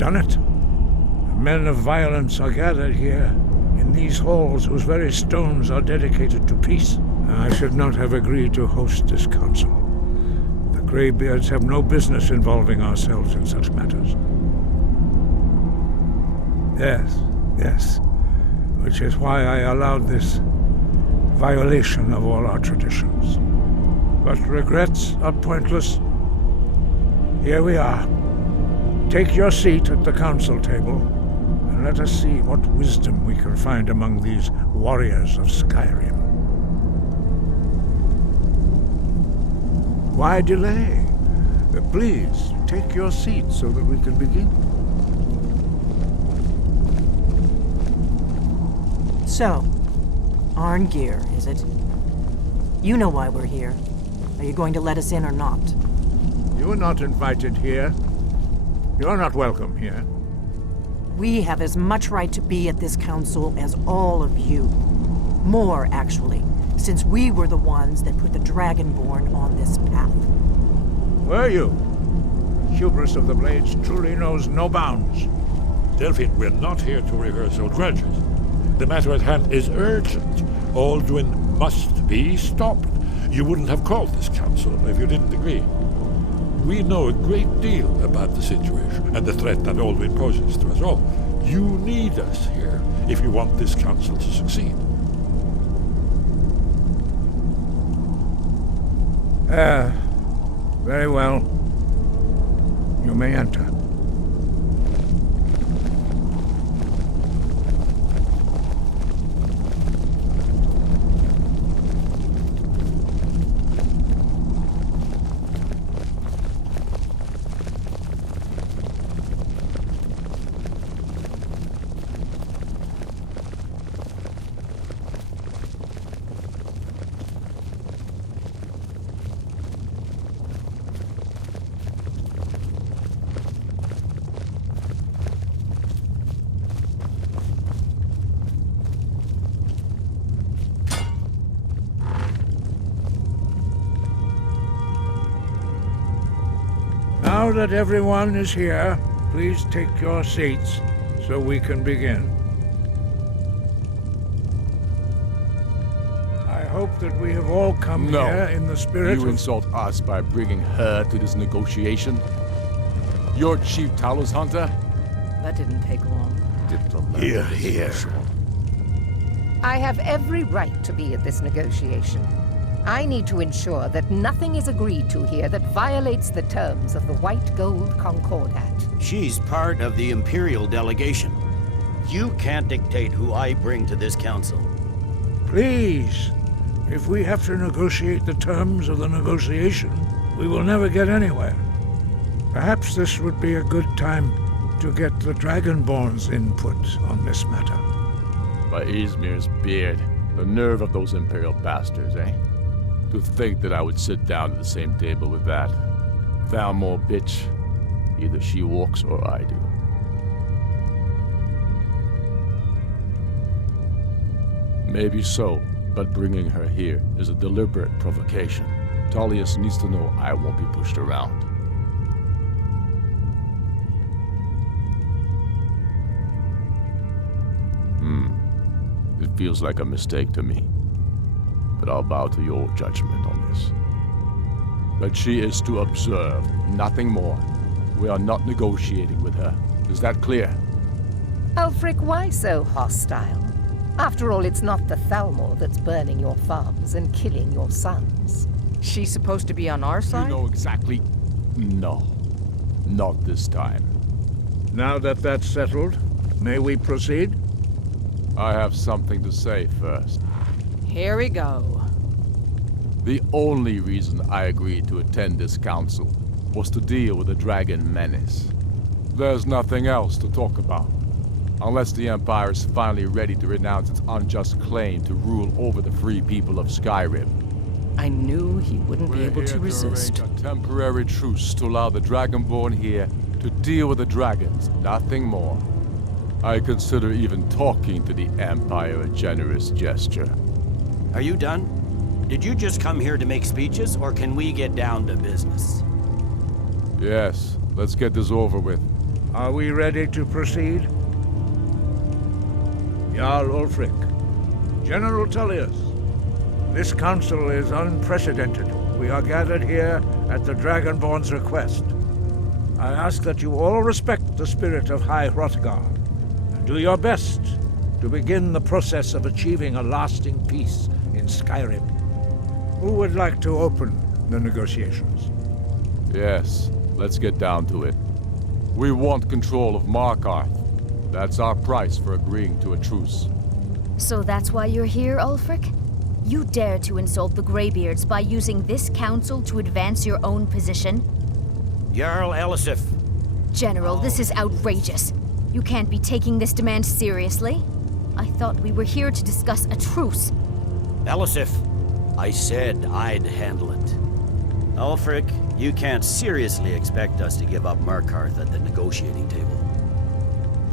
done it. The men of violence are gathered here, in these halls whose very stones are dedicated to peace. I should not have agreed to host this council. The Greybeards have no business involving ourselves in such matters. Yes. Which is why I allowed this violation of all our traditions. But regrets are pointless. Here we are. Take your seat at the council table, and let us see what wisdom we can find among these warriors of Skyrim. Why delay? Please, take your seat so that we can begin. So, Arngeir, is it? You know why we're here. Are you going to let us in or not? You are not invited here. You're not welcome here. We have as much right to be at this council as all of you. More, actually, since we were the ones that put the Dragonborn on this path. Were you? The hubris of the Blades truly knows no bounds. Delphine, we're not here to rehearse old grudges. The matter at hand is urgent. Alduin must be stopped. You wouldn't have called this council if you didn't agree. We know a great deal about the situation and the threat that Alduin poses to us all. You need us here if you want this council to succeed. Very well. You may enter. Now that everyone is here, please take your seats so we can begin. I hope that we have all come here in the spirit You insult us by bringing her to this negotiation? You're Chief Talos Hunter? That didn't take long. Here. I have every right to be at this negotiation. I need to ensure that nothing is agreed to here that violates the terms of the White Gold Concordat. She's part of the Imperial delegation. You can't dictate who I bring to this council. Please, if we have to negotiate the terms of the negotiation, we will never get anywhere. Perhaps this would be a good time to get the Dragonborn's input on this matter. By Izmir's beard, the nerve of those Imperial bastards, eh? To think that I would sit down at the same table with that. Thalmor bitch. Either she walks or I do. Maybe so, but bringing her here is a deliberate provocation. Tullius needs to know I won't be pushed around. It feels like a mistake to me. But I'll bow to your judgment on this. But she is to observe, nothing more. We are not negotiating with her. Is that clear? Ulfric, why so hostile? After all, it's not the Thalmor that's burning your farms and killing your sons. She's supposed to be on our side? You know exactly... No. Not this time. Now that that's settled, may we proceed? I have something to say first. Here we go. The only reason I agreed to attend this council was to deal with the dragon menace. There's nothing else to talk about. Unless the Empire is finally ready to renounce its unjust claim to rule over the free people of Skyrim. I knew he wouldn't be able to resist. Arrange a temporary truce to allow the Dragonborn here to deal with the dragons, nothing more. I consider even talking to the Empire a generous gesture. Are you done? Did you just come here to make speeches, or can we get down to business? Yes, let's get this over with. Are we ready to proceed? Jarl Ulfric, General Tullius, this council is unprecedented. We are gathered here at the Dragonborn's request. I ask that you all respect the spirit of High Hrothgar, and do your best to begin the process of achieving a lasting peace in Skyrim. Who would like to open the negotiations? Yes, let's get down to it. We want control of Markarth. That's our price for agreeing to a truce. So that's why you're here, Ulfric? You dare to insult the Greybeards by using this council to advance your own position? Jarl Elisif. General, this is outrageous. You can't be taking this demand seriously. I thought we were here to discuss a truce. Elisif, I said I'd handle it. Ulfric, you can't seriously expect us to give up Markarth at the negotiating table.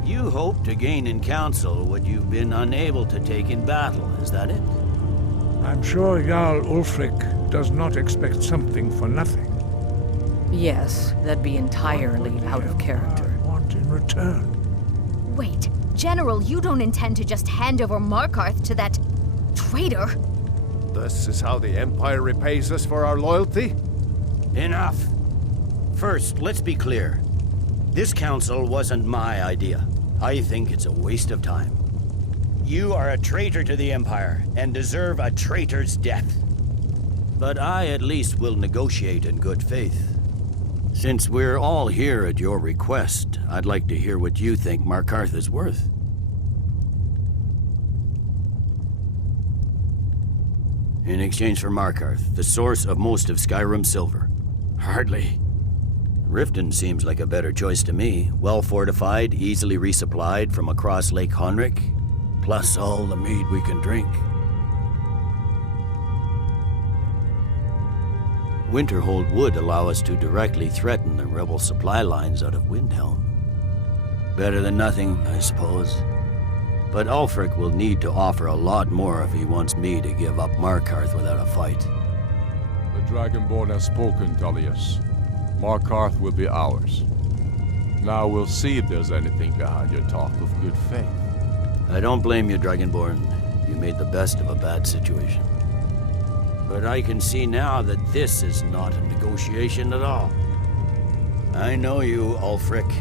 You hope to gain in council what you've been unable to take in battle, is that it? I'm sure Jarl Ulfric does not expect something for nothing. Yes, that'd be entirely out of character. I want in return. Wait, General, you don't intend to just hand over Markarth to that traitor? This is how the Empire repays us for our loyalty? Enough. First, let's be clear. This council wasn't my idea. I think it's a waste of time. You are a traitor to the Empire, and deserve a traitor's death. But I at least will negotiate in good faith. Since we're all here at your request, I'd like to hear what you think Markarth is worth. In exchange for Markarth, the source of most of Skyrim's silver. Hardly. Riften seems like a better choice to me. Well fortified, easily resupplied from across Lake Honric, plus all the mead we can drink. Winterhold would allow us to directly threaten the rebel supply lines out of Windhelm. Better than nothing, I suppose. But Ulfric will need to offer a lot more if he wants me to give up Markarth without a fight. The Dragonborn has spoken, Tullius. Markarth will be ours. Now we'll see if there's anything behind your talk of good faith. I don't blame you, Dragonborn. You made the best of a bad situation. But I can see now that this is not a negotiation at all. I know you, Ulfric.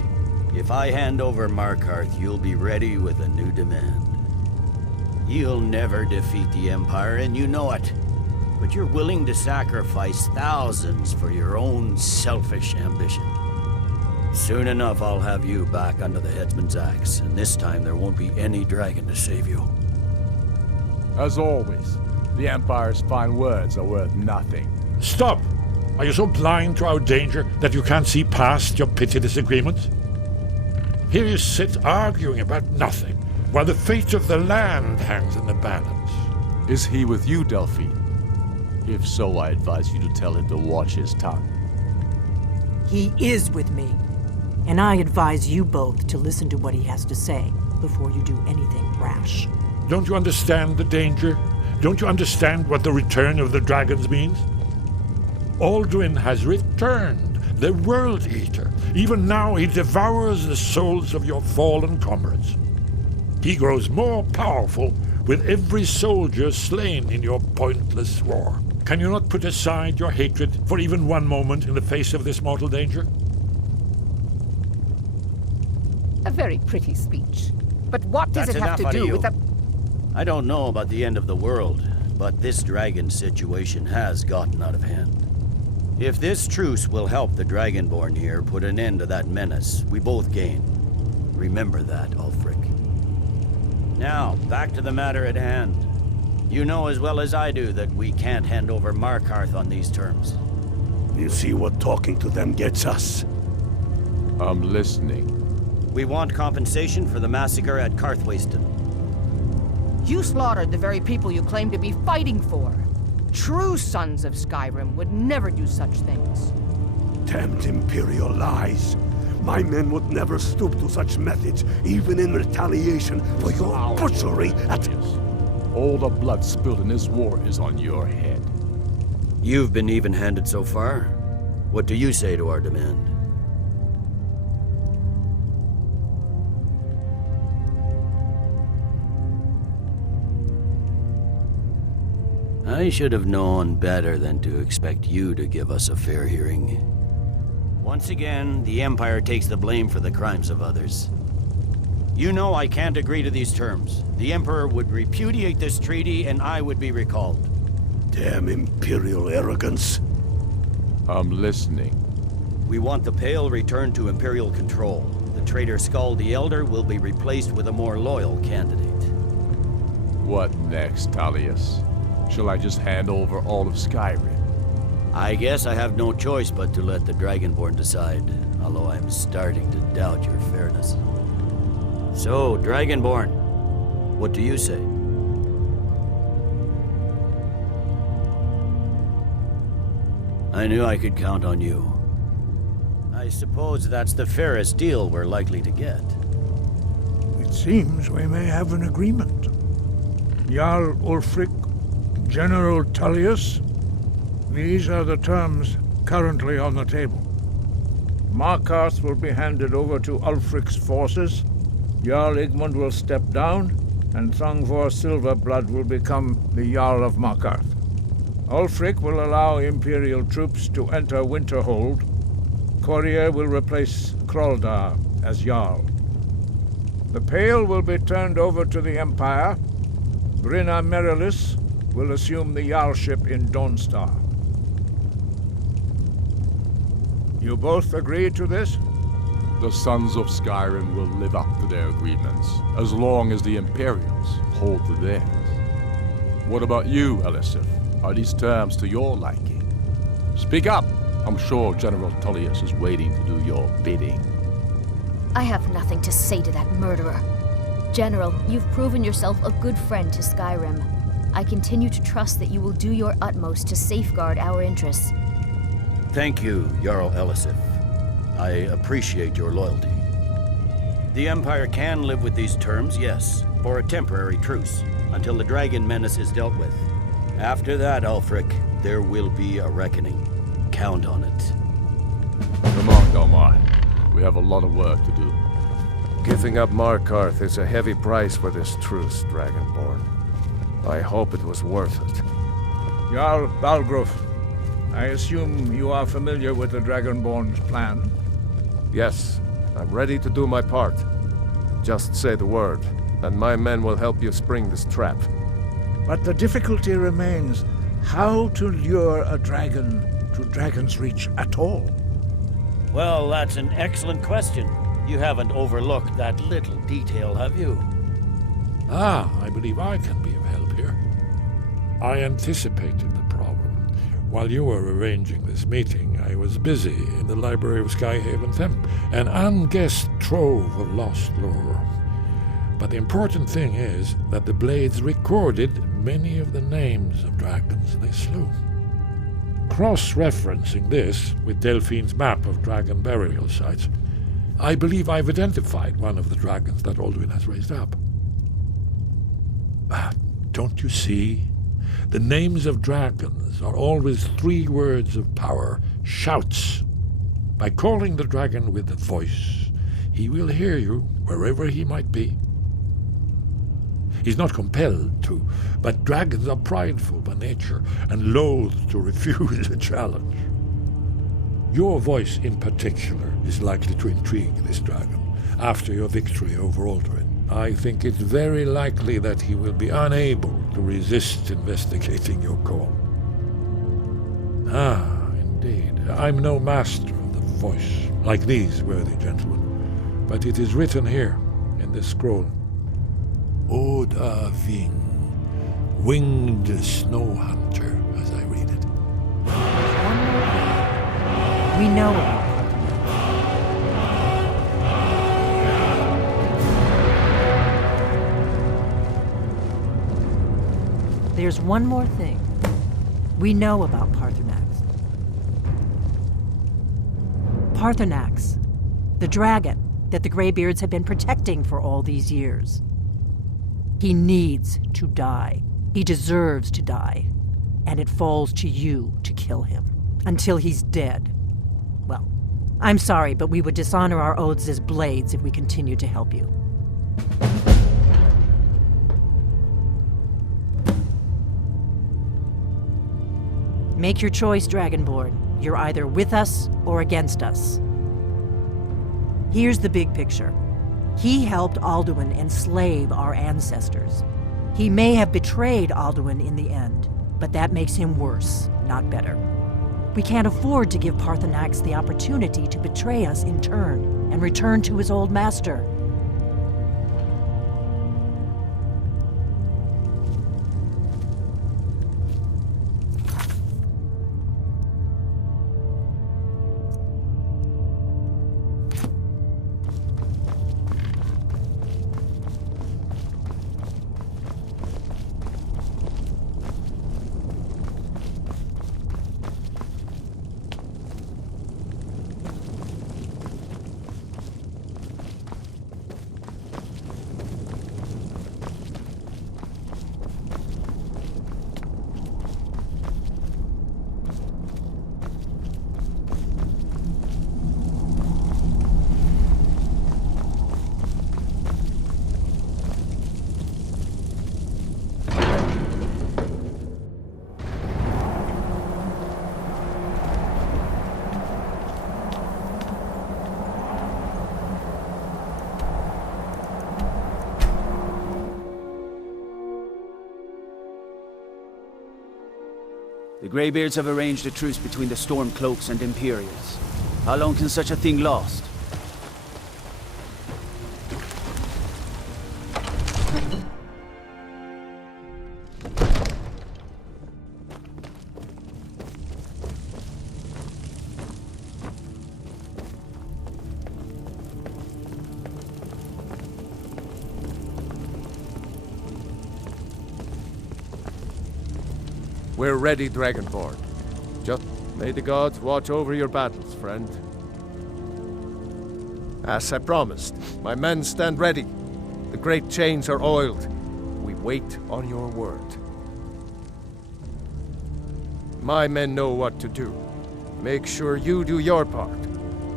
If I hand over Markarth, you'll be ready with a new demand. You'll never defeat the Empire, and you know it. But you're willing to sacrifice thousands for your own selfish ambition. Soon enough, I'll have you back under the headsman's axe, and this time there won't be any dragon to save you. As always, the Empire's fine words are worth nothing. Stop! Are you so blind to our danger that you can't see past your petty disagreements? Here you sit arguing about nothing, while the fate of the land hangs in the balance. Is he with you, Delphine? If so, I advise you to tell him to watch his tongue. He is with me. And I advise you both to listen to what he has to say before you do anything rash. Don't you understand the danger? Don't you understand what the return of the dragons means? Alduin has returned, the World Eater. Even now he devours the souls of your fallen comrades. He grows more powerful with every soldier slain in your pointless war. Can you not put aside your hatred for even one moment in the face of this mortal danger? A very pretty speech. But what does it have to do with the... I don't know about the end of the world, but this dragon situation has gotten out of hand. If this truce will help the Dragonborn here put an end to that menace, we both gain. Remember that, Ulfric. Now, back to the matter at hand. You know as well as I do that we can't hand over Markarth on these terms. You see what talking to them gets us? I'm listening. We want compensation for the massacre at Karthwasten. You slaughtered the very people you claim to be fighting for. True sons of Skyrim would never do such things. Damned Imperial lies. My men would never stoop to such methods, even in retaliation for your butchery at... All the blood spilled in this war is on your head. You've been even-handed so far. What do you say to our demand? I should have known better than to expect you to give us a fair hearing. Once again, the Empire takes the blame for the crimes of others. You know I can't agree to these terms. The Emperor would repudiate this treaty and I would be recalled. Damn Imperial arrogance. I'm listening. We want the Pale returned to Imperial control. The traitor Skull the Elder will be replaced with a more loyal candidate. What next, Tullius? Shall I just hand over all of Skyrim? I guess I have no choice but to let the Dragonborn decide, although I'm starting to doubt your fairness. So, Dragonborn, what do you say? I knew I could count on you. I suppose that's the fairest deal we're likely to get. It seems we may have an agreement. Jarl Ulfric, General Tullius, these are the terms currently on the table. Markarth will be handed over to Ulfric's forces, Jarl Igmund will step down, and Thongvor Silverblood will become the Jarl of Markarth. Ulfric will allow Imperial troops to enter Winterhold. Courier will replace Kraldar as Jarl. The Pale will be turned over to the Empire. Brinna Merilis will assume the Jarlship in Dawnstar. You both agree to this? The Sons of Skyrim will live up to their agreements, as long as the Imperials hold to theirs. What about you, Elisif? Are these terms to your liking? Speak up! I'm sure General Tullius is waiting to do your bidding. I have nothing to say to that murderer. General, you've proven yourself a good friend to Skyrim. I continue to trust that you will do your utmost to safeguard our interests. Thank you, Jarl Elisif. I appreciate your loyalty. The Empire can live with these terms, yes, for a temporary truce, until the dragon menace is dealt with. After that, Ulfric, there will be a reckoning. Count on it. Come on, Galmar. We have a lot of work to do. Giving up Markarth is a heavy price for this truce, Dragonborn. I hope it was worth it. Jarl Balgruf, I assume you are familiar with the Dragonborn's plan? Yes, I'm ready to do my part. Just say the word, and my men will help you spring this trap. But the difficulty remains how to lure a dragon to Dragon's Reach at all. Well, that's an excellent question. You haven't overlooked that little detail, have you? I believe I can be of help here. I anticipated the problem. While you were arranging this meeting, I was busy in the library of Skyhaven Temple, an unguessed trove of lost lore. But the important thing is that the Blades recorded many of the names of dragons they slew. Cross-referencing this with Delphine's map of dragon burial sites, I believe I've identified one of the dragons that Alduin has raised up. Don't you see? The names of dragons are always 3 words of power, shouts. By calling the dragon with a voice, he will hear you wherever he might be. He's not compelled to, but dragons are prideful by nature and loath to refuse a challenge. Your voice in particular is likely to intrigue this dragon after your victory over Alduin. I think it's very likely that he will be unable to resist investigating your call. Indeed. I'm no master of the voice, like these worthy gentlemen, but it is written here in this scroll. Oda Ving, winged snow hunter, as I read it. We know about There's one more thing. We know about Paarthurnax. Paarthurnax, the dragon that the Greybeards have been protecting for all these years. He needs to die. He deserves to die. And it falls to you to kill him. Until he's dead. Well, I'm sorry, but we would dishonor our oaths as Blades if we continued to help you. Make your choice, Dragonborn. You're either with us or against us. Here's the big picture. He helped Alduin enslave our ancestors. He may have betrayed Alduin in the end, but that makes him worse, not better. We can't afford to give Parthenax the opportunity to betray us in turn and return to his old master. The Greybeards have arranged a truce between the Stormcloaks and Imperials. How long can such a thing last? We're ready, Dragonborn. Just may the gods watch over your battles, friend. As I promised, my men stand ready. The great chains are oiled. We wait on your word. My men know what to do. Make sure you do your part.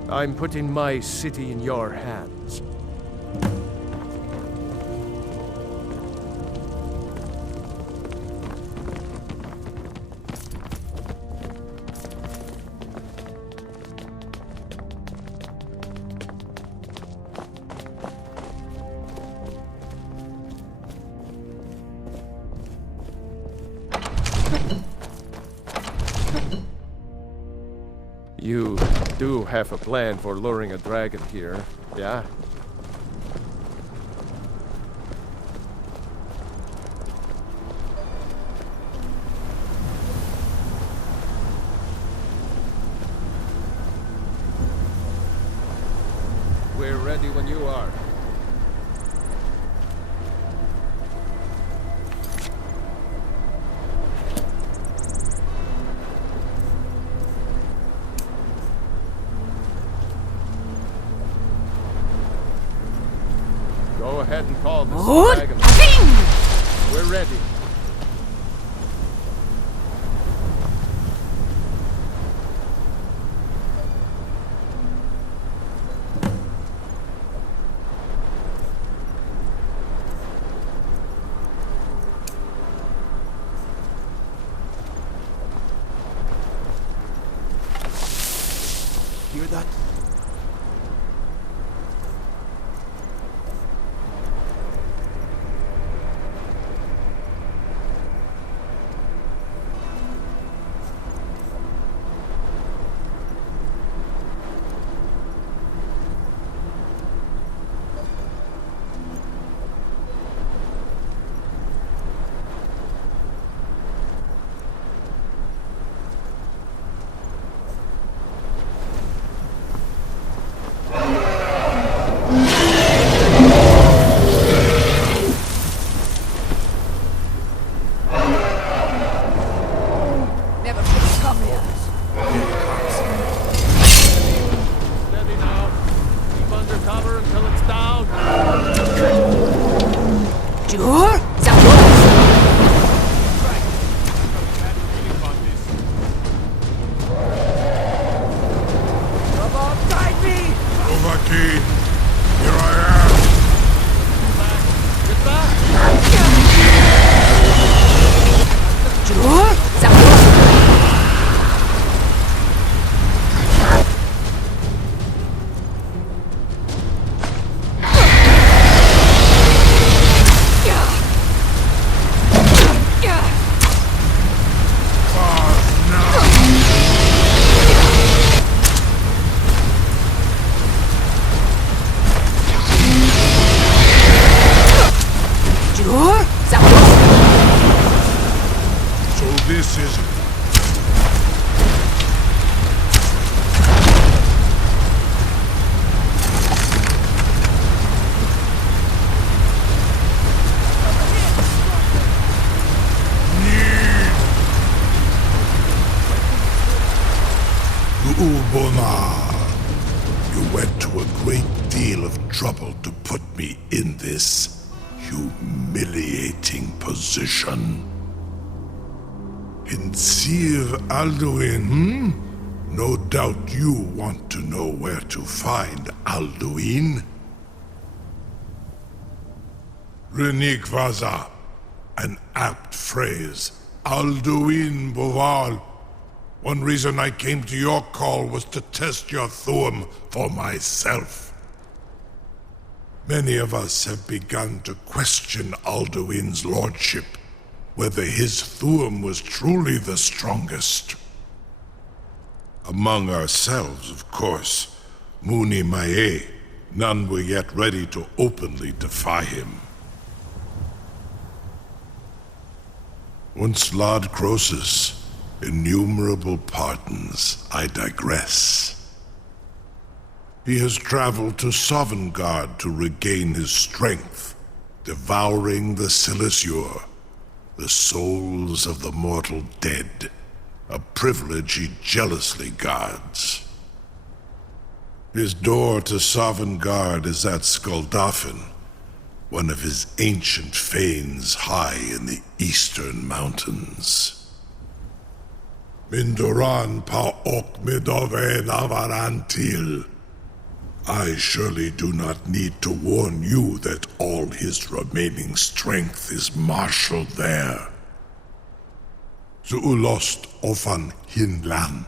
I'm putting my city in your hands. You do have a plan for luring a dragon here, yeah? We're ready when you are. Go ahead and call this dragon. We're ready. Hear that? Lu'ulbonar, you went to a great deal of trouble to put me in this humiliating position. In Sir Alduin, No doubt you want to know where to find Alduin. Renik Vaza, an apt phrase. Alduin Boval. One reason I came to your call was to test your Thuum for myself. Many of us have begun to question Alduin's lordship, whether his Thuum was truly the strongest. Among ourselves, of course, Muni Mae, none were yet ready to openly defy him. Once Lord Croesus, innumerable pardons, I digress. He has traveled to Sovngarde to regain his strength, devouring the Silesure, the souls of the mortal dead, a privilege he jealously guards. His door to Sovngarde is at Skuldafn, one of his ancient fanes high in the eastern mountains. Mindoran pa ok midove navarantil. I surely do not need to warn you that all his remaining strength is marshaled there. Zuulost ofan hinlan.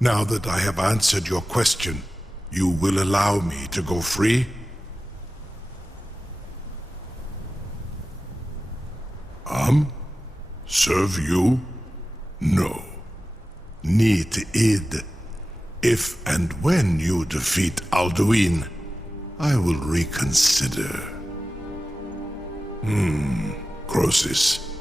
Now that I have answered your question, you will allow me to go free? Serve you? No. Need id. If and when you defeat Alduin, I will reconsider. Croesus.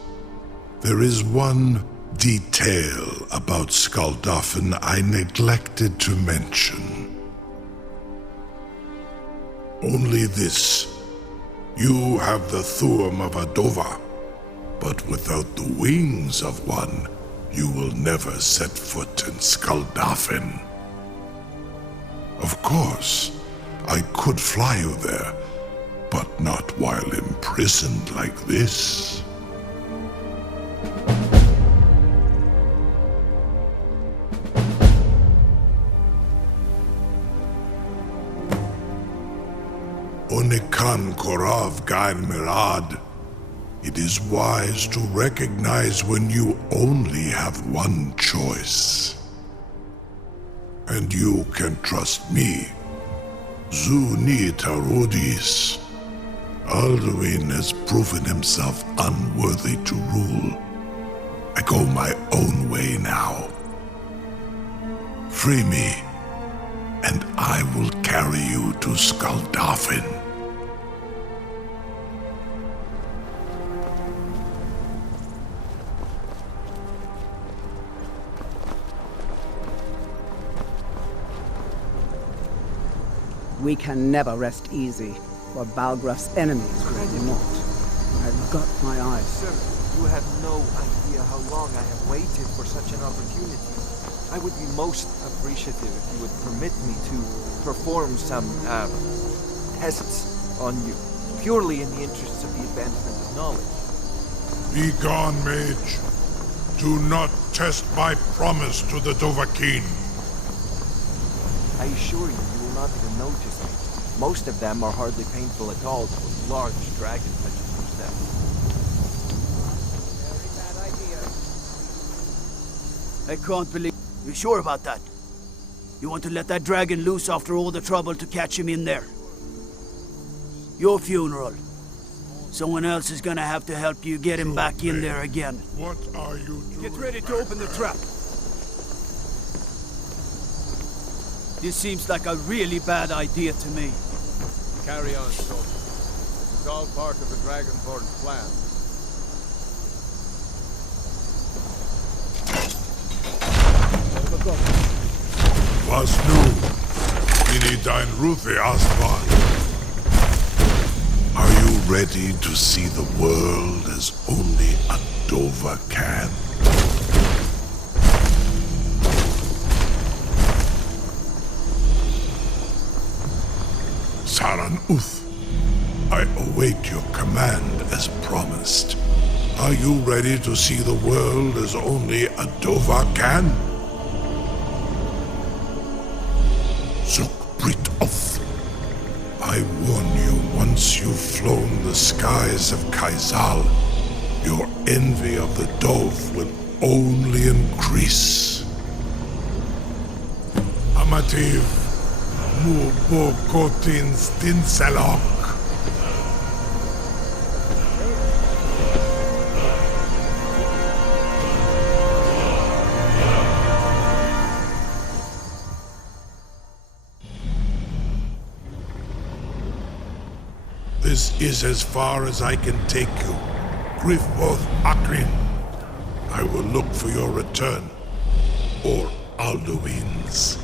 There is one detail about Skuldafn I neglected to mention. Only this. You have the Thuum of Adova, but without the wings of one, you will never set foot in Skuldafn. Of course, I could fly you there, but not while imprisoned like this. Onikan Korav Gain Mirad. It is wise to recognize when you only have one choice. And you can trust me. Zuni Tarudis. Alduin has proven himself unworthy to rule. I go my own way now. Free me, and I will carry you to Skuldafn. We can never rest easy, for Balgraf's enemies will not. I've got my eyes. Sir, you have no idea how long I have waited for such an opportunity. I would be most appreciative if you would permit me to perform some, tests on you, purely in the interests of the advancement of knowledge. Be gone, mage. Do not test my promise to the Dovahkiin. I assure you, you will not even notice me. Most of them are hardly painful at all to a large dragon such as yourself. I can't believe... You sure about that? You want to let that dragon loose after all the trouble to catch him in there? Your funeral. Someone else is gonna have to help you get him back in there again. What are you doing? Get ready to open the trap. This seems like a really bad idea to me. Carry on, soldier. This is all part of the Dragonborn's plan. Was nu? Ini dein Ruthi Asvan. Are you ready to see the world as only a Dova can? Uth. I await your command as promised. Are you ready to see the world as only a Dova can? Zukbrit Uth. I warn you, once you've flown the skies of Kaizal, your envy of the Dove will only increase. Amativ, Mubokotin Stinselok. This is as far as I can take you. Grifoth Akrin. I will look for your return. Or Alduin's.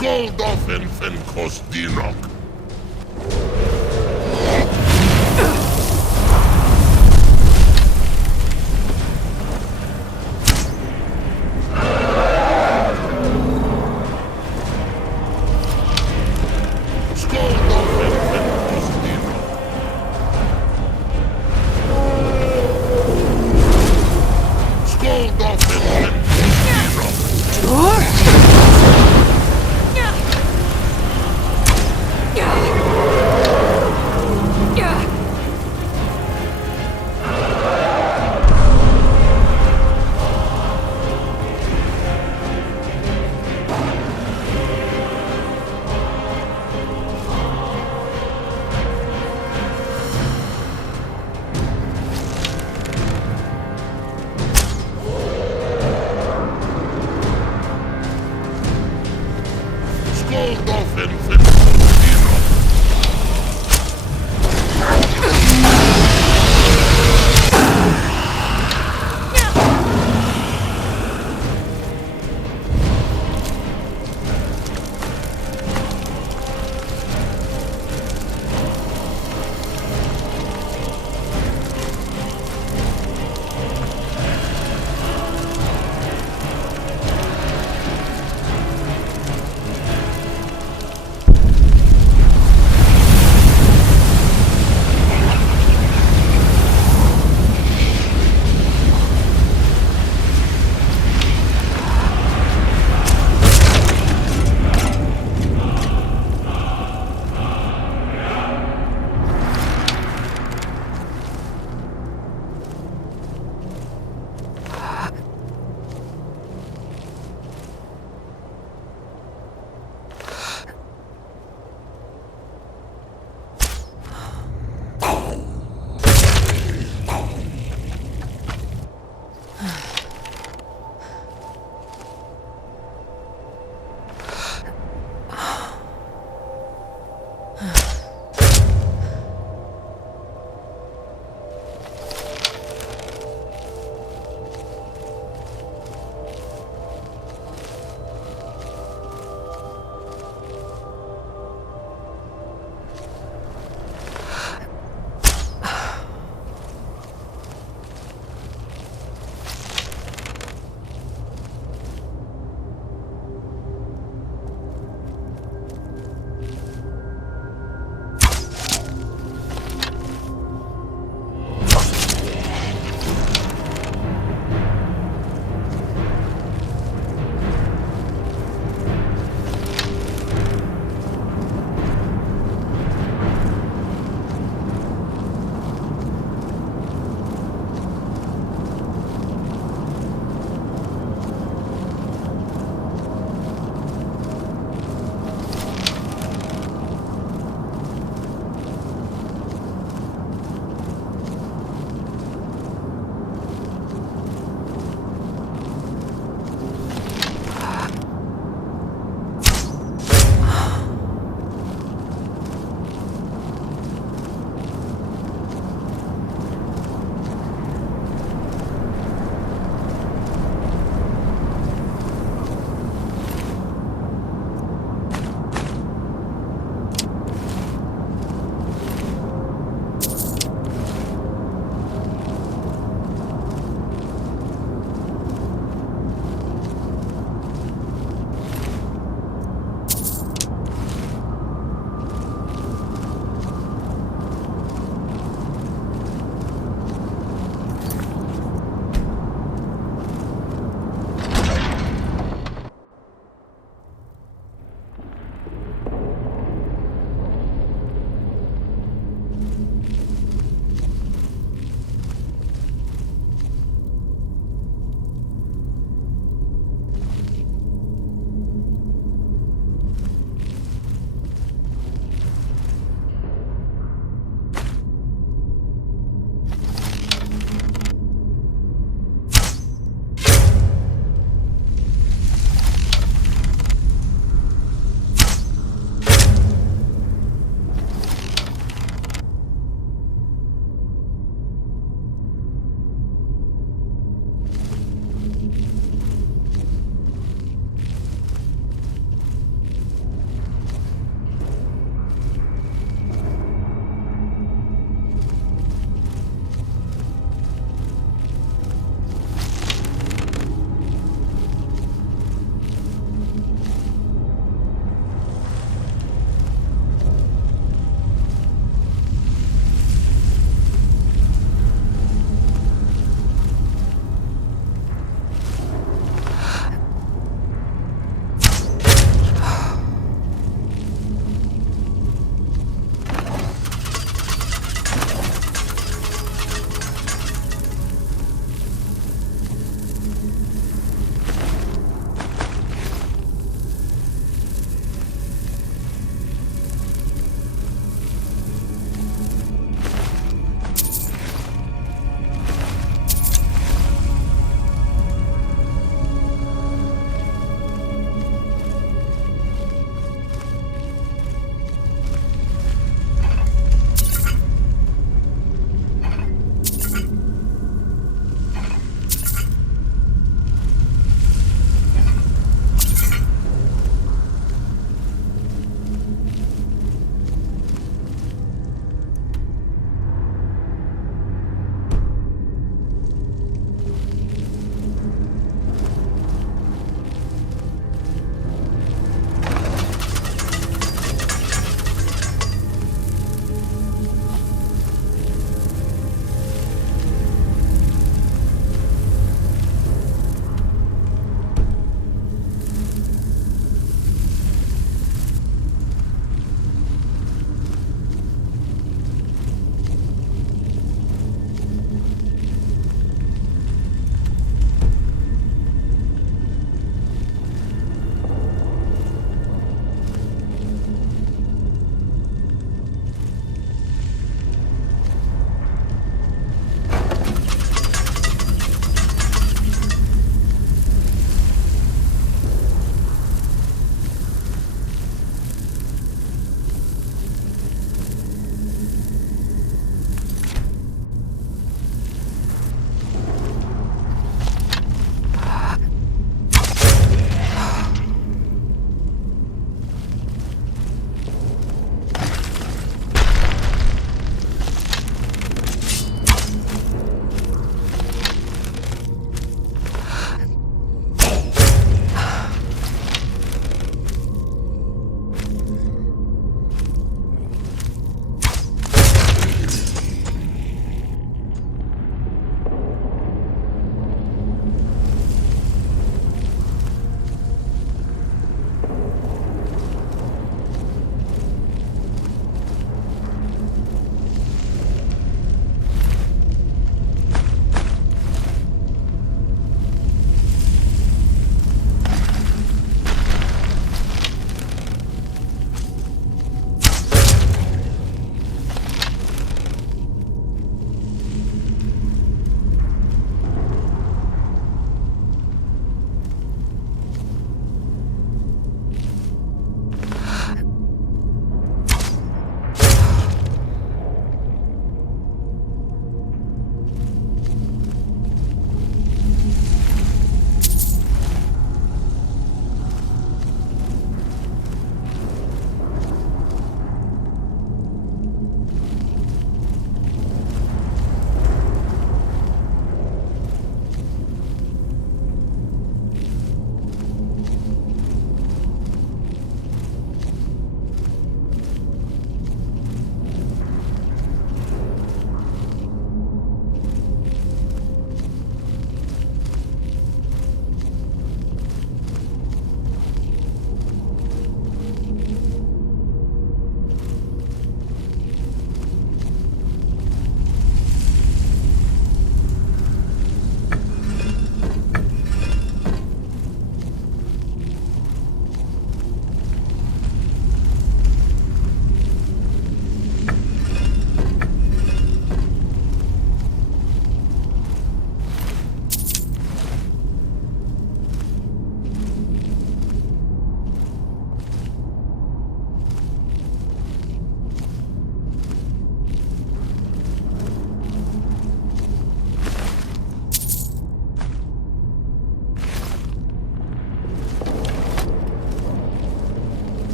Skoldofen Fenkos Dinok. Skoldofen Fenkos Dinok. killed off infidels.